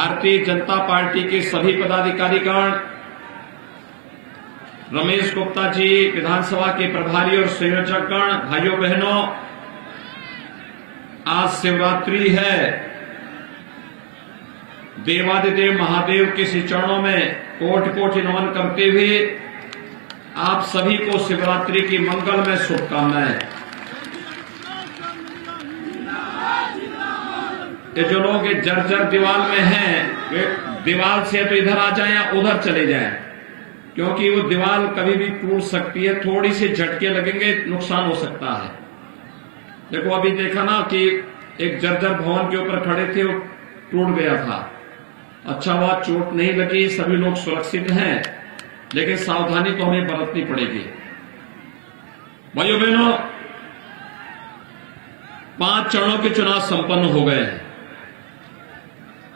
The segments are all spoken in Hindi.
भारतीय जनता पार्टी के सभी पदाधिकारीगण, रमेश गुप्ता जी, विधानसभा के प्रभारी और संयोजकगण, भाइयों बहनों, आज शिवरात्रि है। देवादिदेव महादेव के श्री चरणों में कोटि कोटि नमन करते हुए आप सभी को शिवरात्रि की मंगलमय शुभकामनाएं। ये जो लोग जर्जर दीवार में हैं, वे दीवार से तो इधर आ जाएं या उधर चले जाएं, क्योंकि वो दीवार कभी भी टूट सकती है। थोड़ी सी झटके लगेंगे, नुकसान हो सकता है। देखो, अभी देखा ना कि एक जर्जर भवन के ऊपर खड़े थे, वो टूट गया था। अच्छा हुआ चोट नहीं लगी, सभी लोग सुरक्षित हैं, लेकिन सावधानी तो हमें बरतनी पड़ेगी। भाइयों बहनों, 5 चरणों के चुनाव संपन्न हो गए हैं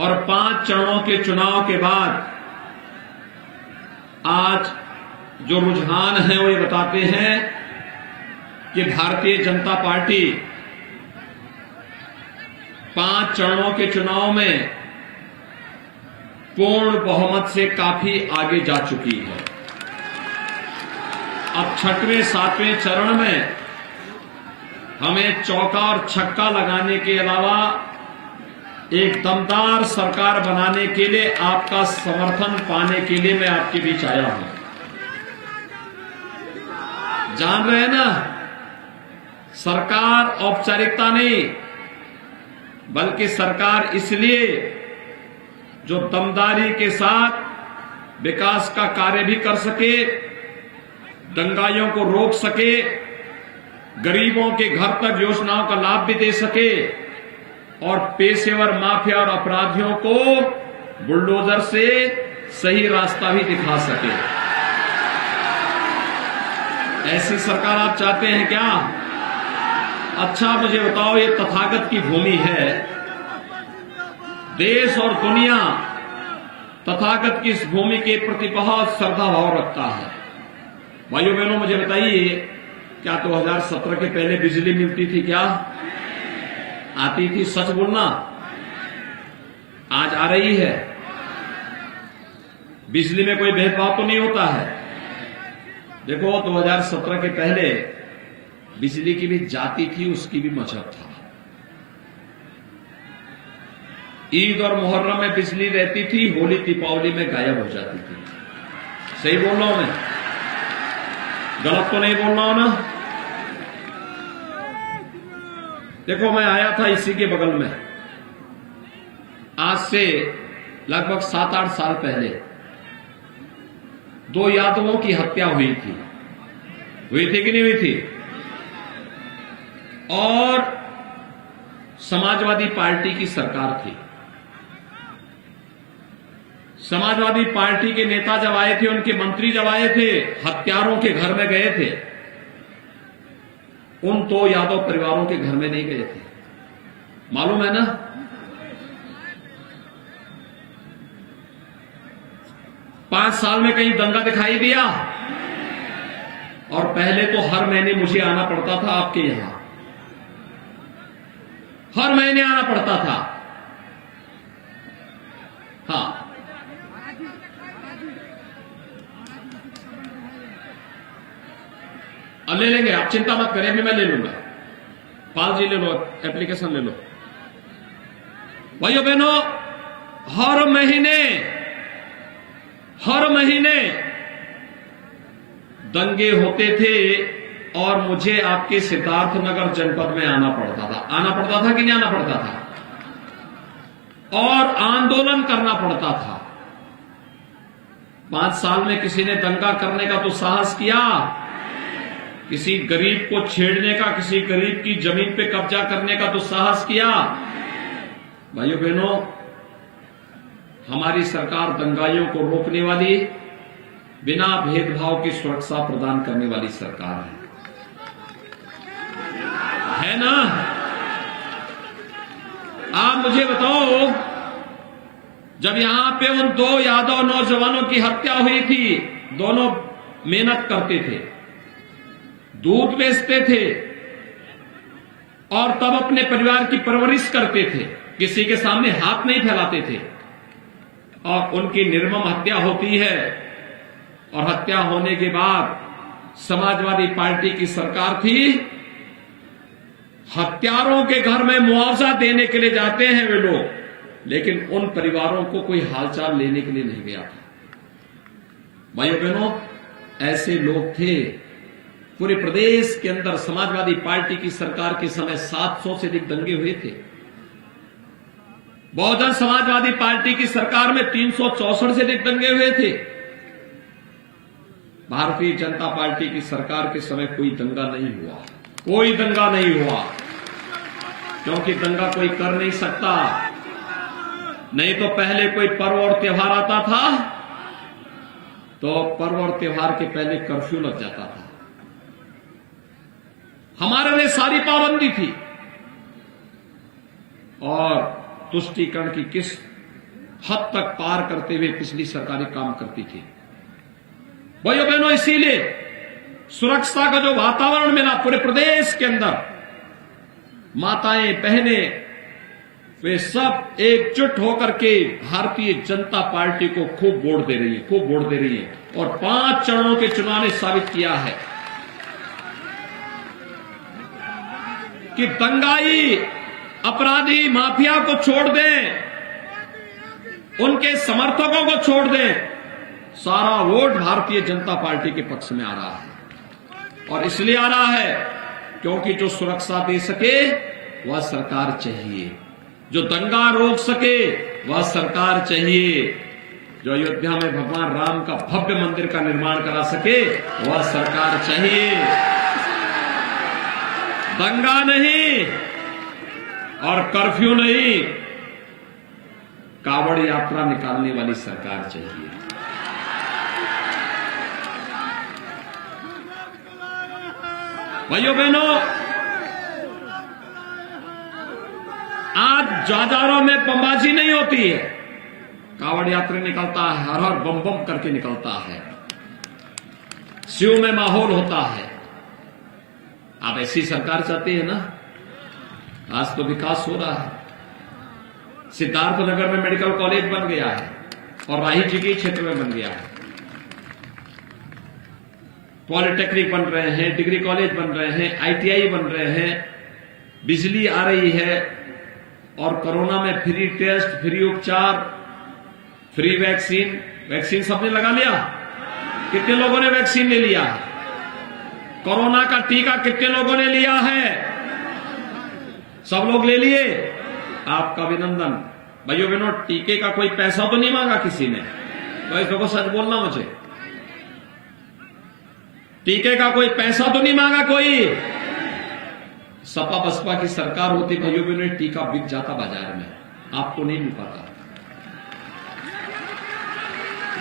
और 5 चरणों के चुनाव के बाद आज जो रुझान है वो ये बताते हैं कि भारतीय जनता पार्टी 5 चरणों के चुनाव में पूर्ण बहुमत से काफी आगे जा चुकी है। अब 6वें 7वें चरण में हमें चौका और छक्का लगाने के अलावा एक दमदार सरकार बनाने के लिए आपका समर्थन पाने के लिए मैं आपके बीच आया हूं। जान रहे हैं ना, सरकार औपचारिकता नहीं, बल्कि सरकार इसलिए जो दमदारी के साथ विकास का कार्य भी कर सके, दंगाइयों को रोक सके, गरीबों के घर तक योजनाओं का लाभ भी दे सके और पेशेवर माफिया और अपराधियों को बुलडोजर से सही रास्ता भी दिखा सके। ऐसी सरकार आप चाहते हैं क्या? अच्छा, मुझे बताओ, ये तथागत की भूमि है। देश और दुनिया तथागत की इस भूमि के प्रति बहुत श्रद्धा भाव रखता है। भाइयों बहनों, मुझे बताइए, क्या 2017 के पहले बिजली मिलती थी? क्या आती थी? सच बोलना। आज आ रही है। बिजली में कोई भेदभाव तो नहीं होता है। देखो, 2017 के पहले बिजली की भी जाती थी, उसकी भी मजहब था। ईद और मुहर्रम में बिजली रहती थी, होली दीपावली में गायब हो जाती थी। सही बोल रहा हूं मैं? गलत तो नहीं बोल रहा हूं ना? देखो, मैं आया था इसी के बगल में, आज से लगभग 7-8 साल पहले 2 यादवों की हत्या हुई थी कि नहीं हुई थी? और समाजवादी पार्टी की सरकार थी। समाजवादी पार्टी के नेता जब आए थे, उनके मंत्री जब आए थे, हत्यारों के घर में गए थे। उन 2 यादव परिवारों के घर में नहीं गए थे। मालूम है ना? पांच साल में कहीं दंगा दिखाई दिया? और पहले तो हर महीने मुझे आना पड़ता था आपके यहां, हर महीने आना पड़ता था। हाँ, ले लेंगे, आप चिंता मत करें, अभी मैं ले लूंगा। पाल जी ले लो, एप्लीकेशन ले लो। भाइयों बहनों, हर महीने दंगे होते थे और मुझे आपके सिद्धार्थनगर जनपद में आना पड़ता था कि नहीं आना पड़ता था? और आंदोलन करना पड़ता था। 5 साल में किसी ने दंगा करने का तो साहस किया? किसी गरीब को छेड़ने का, किसी गरीब की जमीन पे कब्जा करने का तो साहस किया? भाइयों बहनों, हमारी सरकार दंगाइयों को रोकने वाली, बिना भेदभाव की सुरक्षा प्रदान करने वाली सरकार है ना? आप मुझे बताओ, जब यहां पे उन 2 यादव नौजवानों की हत्या हुई थी, दोनों मेहनत करते थे, दूध बेचते थे और तब अपने परिवार की परवरिश करते थे, किसी के सामने हाथ नहीं फैलाते थे। और उनकी निर्मम हत्या होती है और हत्या होने के बाद समाजवादी पार्टी की सरकार थी, हत्यारों के घर में मुआवजा देने के लिए जाते हैं वे लोग, लेकिन उन परिवारों को कोई हालचाल लेने के लिए नहीं गया था। भाइयों बहनों, ऐसे लोग थे। पूरे प्रदेश के अंदर समाजवादी पार्टी की सरकार के समय 700 से अधिक दंगे हुए थे। बहुजन समाजवादी पार्टी की सरकार में 364 से अधिक दंगे हुए थे। भारतीय जनता पार्टी की सरकार के समय कोई दंगा नहीं हुआ, कोई दंगा नहीं हुआ, क्योंकि दंगा कोई कर नहीं सकता। नहीं तो पहले कोई पर्व और त्योहार आता था तो पर्व और त्योहार के पहले कर्फ्यू लग जाता था। हमारे लिए सारी पाबंदी थी और तुष्टीकरण की किस हद तक पार करते हुए पिछली सरकारें काम करती थी। भाइयों बहनों, इसीलिए सुरक्षा का जो वातावरण मिला पूरे प्रदेश के अंदर, माताएं बहनें वे सब एकजुट होकर के भारतीय जनता पार्टी को खूब वोट दे रही है, खूब वोट दे रही है। और 5 चरणों के चुनाव ने साबित किया है कि दंगाई अपराधी माफिया को छोड़ दें, उनके समर्थकों को छोड़ दें, सारा वोट भारतीय जनता पार्टी के पक्ष में आ रहा है। और इसलिए आ रहा है क्योंकि जो सुरक्षा दे सके वह सरकार चाहिए, जो दंगा रोक सके वह सरकार चाहिए, जो अयोध्या में भगवान राम का भव्य मंदिर का निर्माण करा सके वह सरकार चाहिए। दंगा नहीं और कर्फ्यू नहीं, कावड़ यात्रा निकालने वाली सरकार चाहिए। भाइयों बहनों, आज बाजारों में बमबाजी नहीं होती है, कावड़ यात्रा निकलता है, हर हर बम बम करके निकलता है, शिव में माहौल होता है। आप ऐसी सरकार चाहते हैं ना? आज तो विकास हो रहा है। सिद्धार्थनगर में मेडिकल कॉलेज बन गया है और राही जी के क्षेत्र में बन गया है। पॉलिटेक्निक बन रहे हैं, डिग्री कॉलेज बन रहे हैं, आईटीआई बन रहे हैं, बिजली आ रही है और कोरोना में फ्री टेस्ट, फ्री उपचार, फ्री वैक्सीन। वैक्सीन सबने लगा लिया? कितने लोगों ने वैक्सीन ले लिया? कोरोना का टीका कितने लोगों ने लिया है? सब लोग ले लिए? आपका अभिनंदन। भाइयों बहनों, टीके का कोई पैसा तो नहीं मांगा किसी ने, तो इसको सच बोलना मुझे। टीके का कोई पैसा तो नहीं मांगा कोई। सपा बसपा की सरकार होती भाइयों बहनों, टीका बिक जाता बाजार में, आपको नहीं मिल पाता।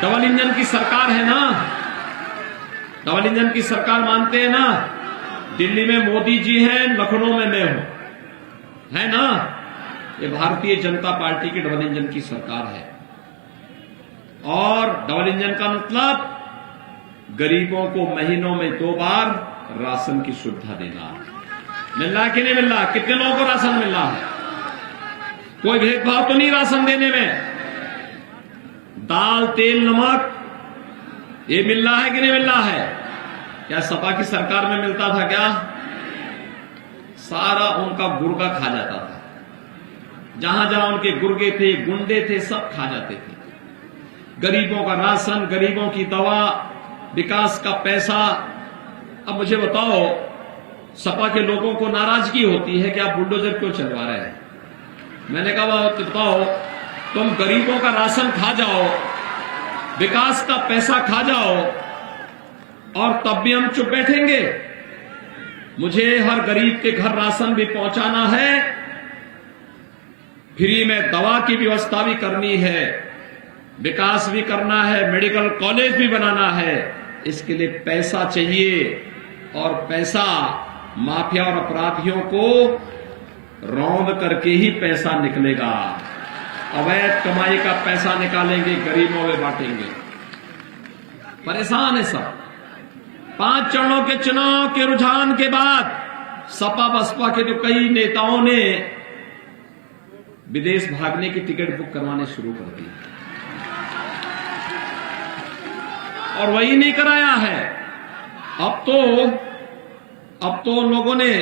डबल इंजन की सरकार है ना, डबल इंजन की सरकार मानते हैं ना। दिल्ली में मोदी जी हैं, लखनऊ में मैं हूं, है ना। ये भारतीय जनता पार्टी की डबल इंजन की सरकार है। और डबल इंजन का मतलब गरीबों को महीनों में 2 बार राशन की सुविधा देना। मिल रहा कि नहीं मिल रहा? कितने लोगों को राशन मिल रहा है? कोई भेदभाव तो नहीं राशन देने में? दाल, तेल, नमक ये मिल रहा है कि नहीं मिल रहा है? क्या सपा की सरकार में मिलता था क्या? सारा उनका गुर्गा खा जाता था। जहां जहां उनके गुर्गे थे, गुंडे थे, सब खा जाते थे। गरीबों का राशन, गरीबों की दवा, विकास का पैसा। अब मुझे बताओ, सपा के लोगों को नाराजगी होती है कि आप बुलडोजर क्यों चलवा रहे हैं? मैंने कहा बताओ, तुम गरीबों का राशन खा जाओ, विकास का पैसा खा जाओ और तब भी हम चुप बैठेंगे? मुझे हर गरीब के घर राशन भी पहुंचाना है, फ्री में दवा की व्यवस्था भी करनी है, विकास भी करना है, मेडिकल कॉलेज भी बनाना है। इसके लिए पैसा चाहिए और पैसा माफिया और अपराधियों को रौंद करके ही पैसा निकलेगा। अवैध कमाई का पैसा निकालेंगे, गरीबों में बांटेंगे। परेशान है सब। 5 चरणों के चुनाव के रुझान के बाद सपा बसपा के जो कई नेताओं ने विदेश भागने की टिकट बुक करवाने शुरू कर दी। और वही नहीं कराया है। अब तो लोगों ने,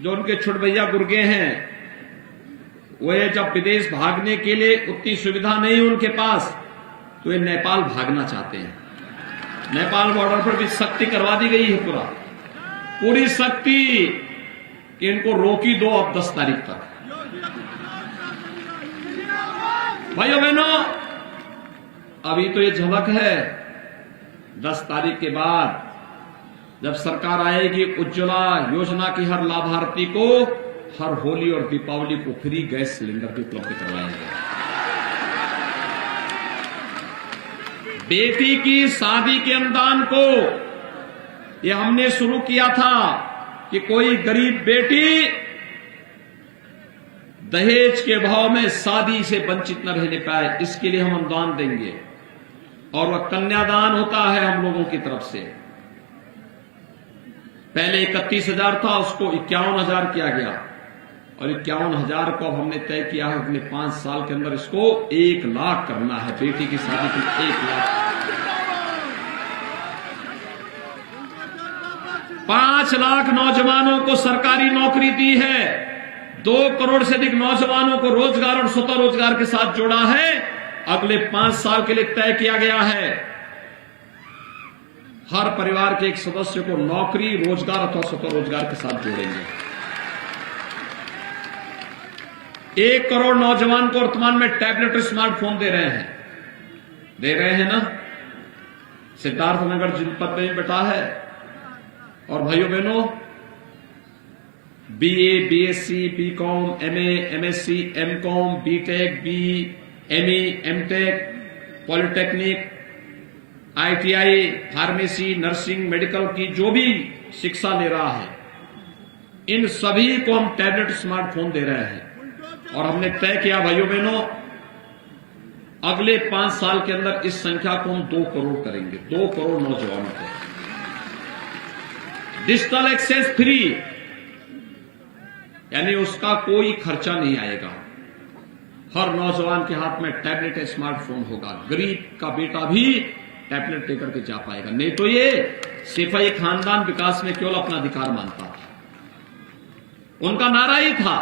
जो उनके छुटभैया गुर्गे हैं, वे जब विदेश भागने के लिए उतनी सुविधा नहीं उनके पास, तो ये नेपाल भागना चाहते हैं। नेपाल बॉर्डर पर भी सख्ती करवा दी गई है, पूरी सख्ती कि इनको रोकी दो अब 10 तारीख तक। भाइयों बहनों, अभी तो ये झलक है, 10 तारीख के बाद जब सरकार आएगी, उज्ज्वला योजना की हर लाभार्थी को हर होली और दीपावली को फ्री गैस सिलेंडर भी उपलब्ध करवाएंगे। बेटी की शादी के अनुदान को ये हमने शुरू किया था कि कोई गरीब बेटी दहेज के भाव में शादी से वंचित न रहने पाए, इसके लिए हम अनुदान देंगे। और वह कन्यादान होता है हम लोगों की तरफ से। पहले 31,000 था, उसको 51,000 किया गया, और 51,000 को अब हमने तय किया है अगले 5 साल के अंदर इसको 1 लाख करना है। बेटी की शादी के लिए 1 लाख। 5 लाख नौजवानों को सरकारी नौकरी दी है। 2 करोड़ से अधिक नौजवानों को रोजगार और स्वतः रोजगार के साथ जोड़ा है। अगले 5 साल के लिए तय किया गया है हर परिवार के एक सदस्य को नौकरी, रोजगार अथवा स्वतः रोजगार के साथ जोड़ेंगे। 1 करोड़ नौजवान को वर्तमान में टैबलेट और स्मार्टफोन दे रहे हैं ना। सिद्धार्थनगर जनपद में बैठा है। और भाइयों बहनों, BA, BSc, BCom, MA, MSc, MCom, BTech, ME, MTech, polytechnic, ITI, pharmacy, nursing, medical की जो भी शिक्षा ले रहा है, इन सभी को हम टैबलेट, स्मार्टफोन दे रहे हैं। और हमने तय किया भाइयों बहनों, अगले 5 साल के अंदर इस संख्या को हम 2 करोड़ करेंगे। 2 करोड़ नौजवानों को डिजिटल एक्सेस फ्री, यानी उसका कोई खर्चा नहीं आएगा। हर नौजवान के हाथ में टैबलेट, स्मार्टफोन होगा। गरीब का बेटा भी टैबलेट लेकर के जा पाएगा। नहीं तो ये सिपाही खानदान विकास में केवल अपना अधिकार मानता था। उनका नारा ही था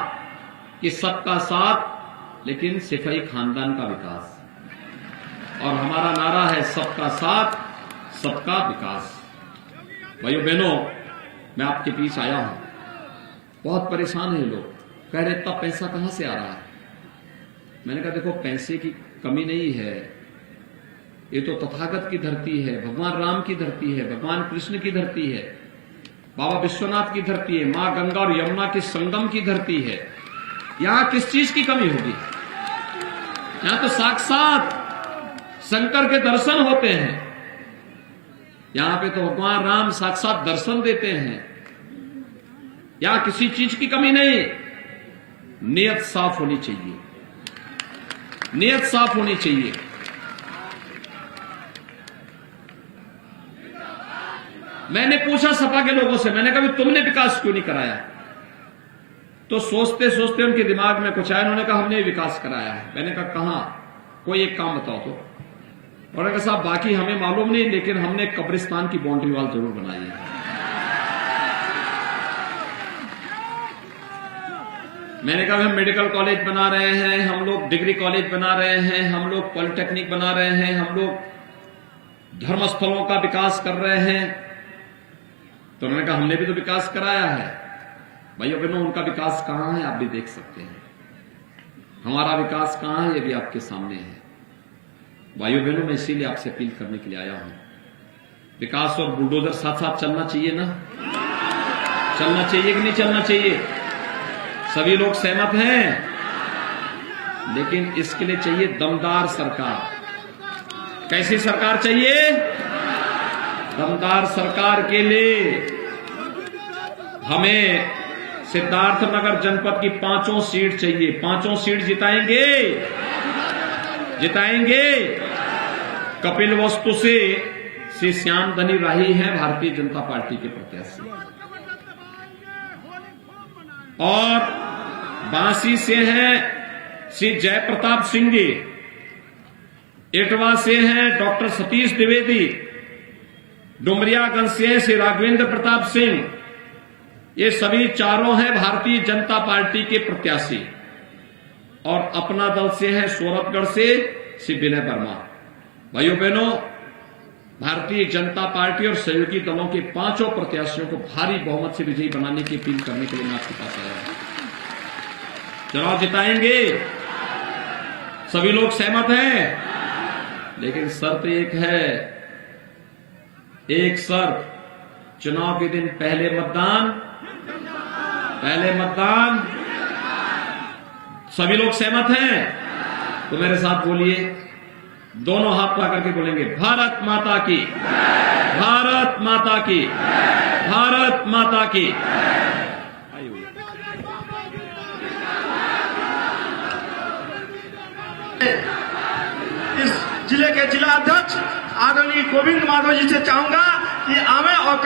कि सबका साथ, लेकिन सिपाही खानदान का विकास। और हमारा नारा है सबका साथ, सबका विकास। भाइयों बहनों, मैं आपके बीच आया हूं, बहुत परेशान है लोग, कह रहे इतना पैसा कहां से आ रहा है। मैंने कहा देखो, पैसे की कमी नहीं है, ये तो तथागत की धरती है, भगवान राम की धरती है, भगवान कृष्ण की धरती है, बाबा विश्वनाथ की धरती है, मां गंगा और यमुना के संगम की धरती है। यहां किस चीज की कमी होगी? यहां तो साक्षात शंकर के दर्शन होते हैं। यहां पे तो भगवान राम साक्षात दर्शन देते हैं। यहां किसी चीज की कमी नहीं। नियत साफ होनी चाहिए, नियत साफ होनी चाहिए। मैंने पूछा सपा के लोगों से, मैंने कहा तुमने विकास क्यों नहीं कराया? तो सोचते सोचते उनके दिमाग में कुछ आया, उन्होंने कहा हमने विकास कराया है। मैंने कहा कहां? कोई एक काम बताओ तो। उन्होंने कहा साहब बाकी हमें मालूम नहीं, लेकिन हमने कब्रिस्तान की बाउंड्री वॉल जरूर बनाई है। मैंने कहा हम मेडिकल कॉलेज बना रहे हैं, हम लोग डिग्री कॉलेज बना रहे हैं, हम लोग पॉलिटेक्निक बना रहे हैं, हम लोग धर्मस्थलों का विकास कर रहे हैं। तो उन्होंने कहा हमने भी तो विकास कराया है। भाइयों बहनों, उनका विकास कहां है आप भी देख सकते हैं, हमारा विकास कहां है ये भी आपके सामने है। भाइयों बहनों, मैं इसीलिए आपसे अपील करने के लिए आया हूं, विकास और बुलडोजर साथ साथ चलना चाहिए ना? चलना चाहिए कि नहीं चलना चाहिए? सभी लोग सहमत हैं, लेकिन इसके लिए चाहिए दमदार सरकार। कैसी सरकार चाहिए? दमदार सरकार के लिए हमें सिद्धार्थनगर जनपद की 5 सीट चाहिए। 5 सीट जिताएंगे, जिताएंगे। कपिल वस्तु से श्री श्याम धनी राही हैं भारतीय जनता पार्टी के प्रत्याशी, और बांसी से हैं श्री जयप्रताप सिंह जी। इटवा से हैं डॉक्टर सतीश द्विवेदी, डुमरियागंज से हैं श्री राघवेंद्र प्रताप सिंह। ये सभी चारों हैं भारतीय जनता पार्टी के प्रत्याशी। और अपना दल से है सूरतगढ़ से श्री विनय वर्मा। भाइयों बहनों, भारतीय जनता पार्टी और सहयोगी दलों के 5 प्रत्याशियों को भारी बहुमत से विजयी बनाने की अपील करने के लिए मैं आपके पास आया हूं। चुनाव जिताएंगे, सभी लोग सहमत हैं, लेकिन शर्त एक है, एक शर्त, चुनाव के दिन पहले मतदान। सभी लोग सहमत हैं तो मेरे साथ बोलिए, दोनों हाथ उठा करके बोलेंगे, भारत माता की, भारत माता की, भारत माता की। इस जिले के जिला अध्यक्ष आदरणीय गोविंद माधव जी से चाहूंगा कि आवे और